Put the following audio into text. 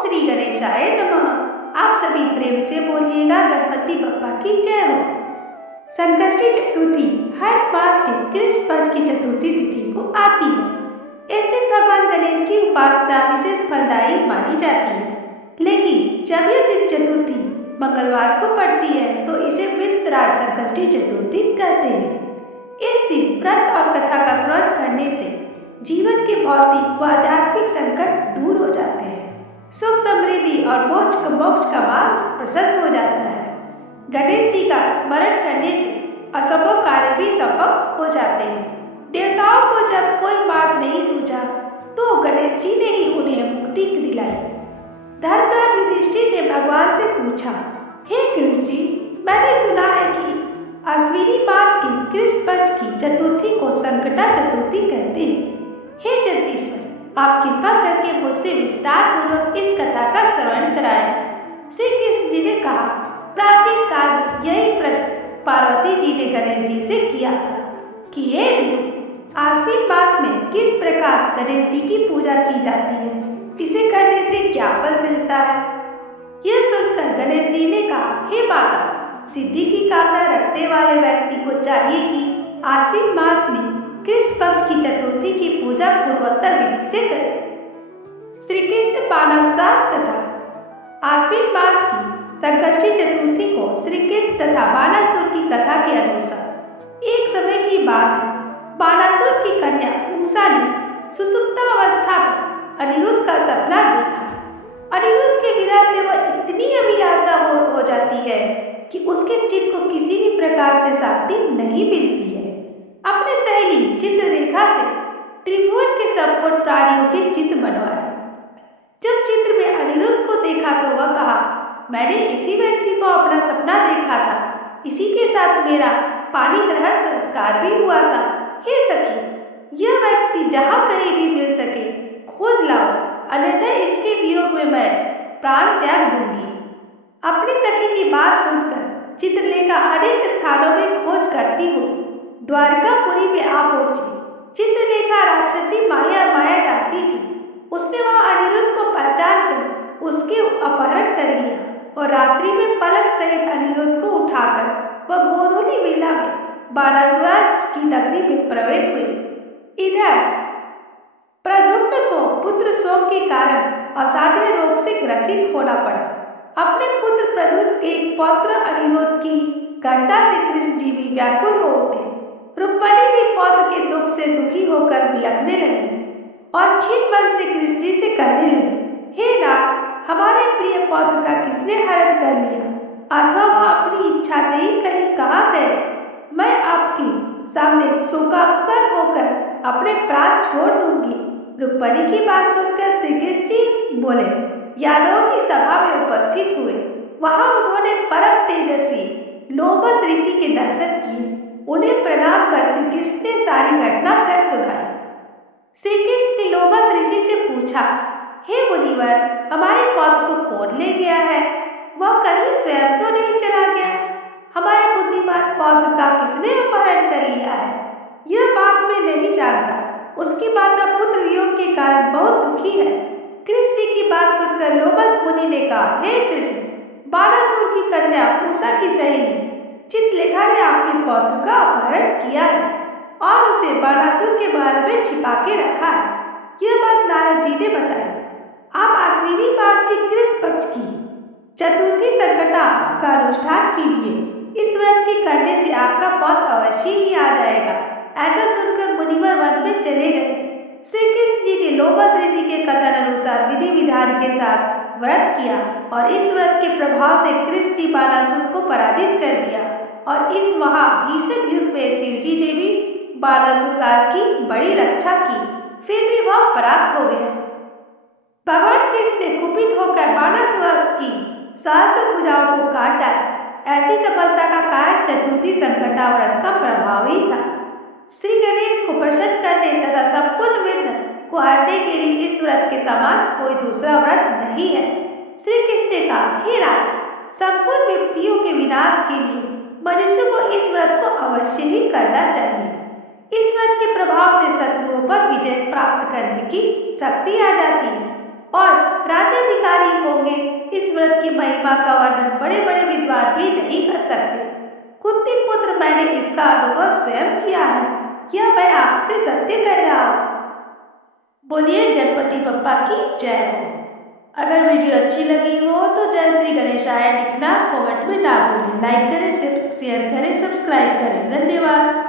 श्री गणेशाय नमः। आप सभी प्रेम से बोलिएगा गणपति बप्पा की जय हो। संकष्टी चतुर्थी हर मास के कृष्ण पक्ष की चतुर्थी तिथि को आती है। इस दिन भगवान गणेश की उपासना विशेष फलदायी मानी जाती है, लेकिन जब यह चतुर्थी मंगलवार को पड़ती है तो इसे विघ्नराज संकष्टी चतुर्थी कहते हैं। इस दिन व्रत और कथा का श्रवण करने से जीवन के भौतिक व आध्यात्मिक संकट दूर हो जाते हैं, सुख समृद्धि और मोक्ष का मार्ग प्रशस्त हो जाता है। गणेश जी का स्मरण करने से असंभव कार्य भी संभव हो जाते हैं। देवताओं को जब कोई मार्ग नहीं सूझा तो गणेश जी ने ही उन्हें मुक्ति दिलाई। धर्मराज युधिष्ठिर ने भगवान से पूछा, हे कृष्ण जी, मैंने सुना है कि अश्विनी मास की कृष्ण पक्ष की चतुर्थी को संकटा चतुर्थी कहते हैं। हे जगदीश्वर, आप कृपा करके मुझसे विस्तार पूर्वक इस कथा का श्रवण कराएं। श्री कृष्ण जी ने कहा, प्राचीन काल में यही प्रश्न पार्वती जी ने गणेश जी से किया था कि हे देव, आश्विन मास में किस प्रकार गणेश जी की पूजा की जाती है, इसे करने से क्या फल मिलता है। यह सुनकर गणेश जी ने कहा, हे माता, सिद्धि की कामना रखने वाले व्यक्ति को चाहिए कि आश्विन मास में कृष्ण पक्ष की चतुर्थी की पूजा पूर्वोत्तर विधि से करें। श्री कृष्ण पानानुसार कथा। आश्विन मास की संकष्टी चतुर्थी को श्री कृष्ण तथा बानासुर की कथा के अनुसार एक समय की बात है। बानासुर की कन्या उषा ने सुषुप्ता अवस्था में अनिरुद्ध का सपना देखा। अनिरुद्ध के विरह से वह इतनी अभिलाषा हो जाती है कि उसके चित्त को किसी भी प्रकार से शांति नहीं मिलती है। अपने सहेली चित्ररेखा से त्रिभुवन के संपूर्ण प्राणियों के चित्र बनवाए। जब चित्र में अनिरुद्ध को देखा तो वह कहा, मैंने इसी व्यक्ति को अपना सपना देखा था, इसी के साथ मेरा पानी ग्रहण संस्कार भी हुआ था। हे सखी, यह व्यक्ति जहाँ कहीं भी मिल सके खोज लाओ, अन्यथा इसके वियोग में मैं प्राण त्याग दूंगी। अपनी सखी की बात सुनकर चित्रलेखा अनेक स्थानों में खोज करती हुई द्वारकापुरी में आ पहुंची। चित्रलेखा राक्षसी माया जानती थी। उसने वहां अनिरुद्ध को पहचान कर उसके अपहरण कर लिया और रात्रि में पलक सहित अनिरुद्ध को उठाकर वह गोधूली वेला में बानासुर की नगरी में प्रवेश हुई। इधर प्रद्युम्न को पुत्र शोक के कारण असाध्य रोग से ग्रसित होना पड़ा। अपने पुत्र प्रद्युम्न के एक पौत्र अनिरुद्ध की घटना से कृष्ण जी भी व्याकुल हो उठे। रुक्मिणी भी पौत्र के दुख से दुखी होकर बिलखने लगी और खिन्न मन से कृष्ण जी से कहने लगी, हे नाथ, हमारे प्रिय पौत्र का किसने हरण कर लिया, अथवा वह अपनी इच्छा से ही कहीं कहाँ गए। मैं आपके सामने शोकाकुल होकर अपने प्राण छोड़ दूंगी। रुक्मिणी की बात सुनकर श्री कृष्ण जी बोले, यादवों की सभा में उपस्थित हुए। वहां उन्होंने परम तेजस्वी लोमस ऋषि के दर्शन किए। उन्हें प्रणाम कर श्री कृष्ण ने सारी घटना कह सुनाई। श्री कृष्ण ने लोमस ऋषि से पूछा, हे मुनिवर, हमारे पौत्र को कौन ले गया है? वह कहीं स्वयं तो नहीं चला गया? हमारे बुद्धिमान पौत्र का किसने अपहरण कर लिया है? यह बात मैं नहीं जानता। उसकी माता पुत्र वियोग के कारण बहुत दुखी है। कृष्ण जी की बात सुनकर लोमस मुनि ने कहा, हे कृष्ण, बानासुर की कन्या उषा की सहेली चित्रलेखा ने आपके पौत्र का अपहरण किया है और उसे बानासुर के महल में छिपा के रखा है। यह बात नारद जी ने बताई। आप अश्विनी मास की कृष्ण पक्ष की चतुर्थी संकटा का अनुष्ठान कीजिए। इस व्रत के करने से आपका पौत्र अवश्य ही आ जाएगा। ऐसा सुनकर मुनिवर वन में चले गए। श्री कृष्ण जी ने लोमस ऋषि के कथन अनुसार विधि विधान के साथ व्रत किया और इस व्रत के प्रभाव से कृष्ण जी बानासुर को पराजित कर दिया और इस महा भीषण युद्ध में शिव जी ने भी बानासुर की बड़ी रक्षा की, फिर भी वह परास्त हो गया। भगवान कृष्ण ने कुपित होकर बानासुर की सहस्त्र भुजाओं को काट डाला। ऐसी सफलता का कारण चतुर्थी संकटा व्रत का प्रभाव ही था। श्री गणेश को प्रसन्न करने तथा संपूर्ण विघ्न को हरने के लिए इस व्रत के समान कोई दूसरा व्रत नहीं है। श्री कृष्ण ने कहा, हे राजा, संपूर्ण विपत्तियों के विनाश के लिए मनुष्य को इस व्रत को अवश्य ही करना चाहिए। इस व्रत के प्रभाव से शत्रुओं पर विजय प्राप्त करने की शक्ति आ जाती है और राज्याधिकार अधिकारी होंगे। इस व्रत की महिमा का वर्णन बड़े बड़े विद्वान भी नहीं कर सकते। कुंती पुत्र, मैंने इसका अनुभव स्वयं किया है, यह मैं आपसे सत्य कह रहा हूँ। बोलिए गणपति बप्पा की जय हो। अगर वीडियो अच्छी लगी हो तो जय श्री गणेशाय लिखना कमेंट में ना भूलें। लाइक करें, शेयर करें, सब्सक्राइब करें। धन्यवाद।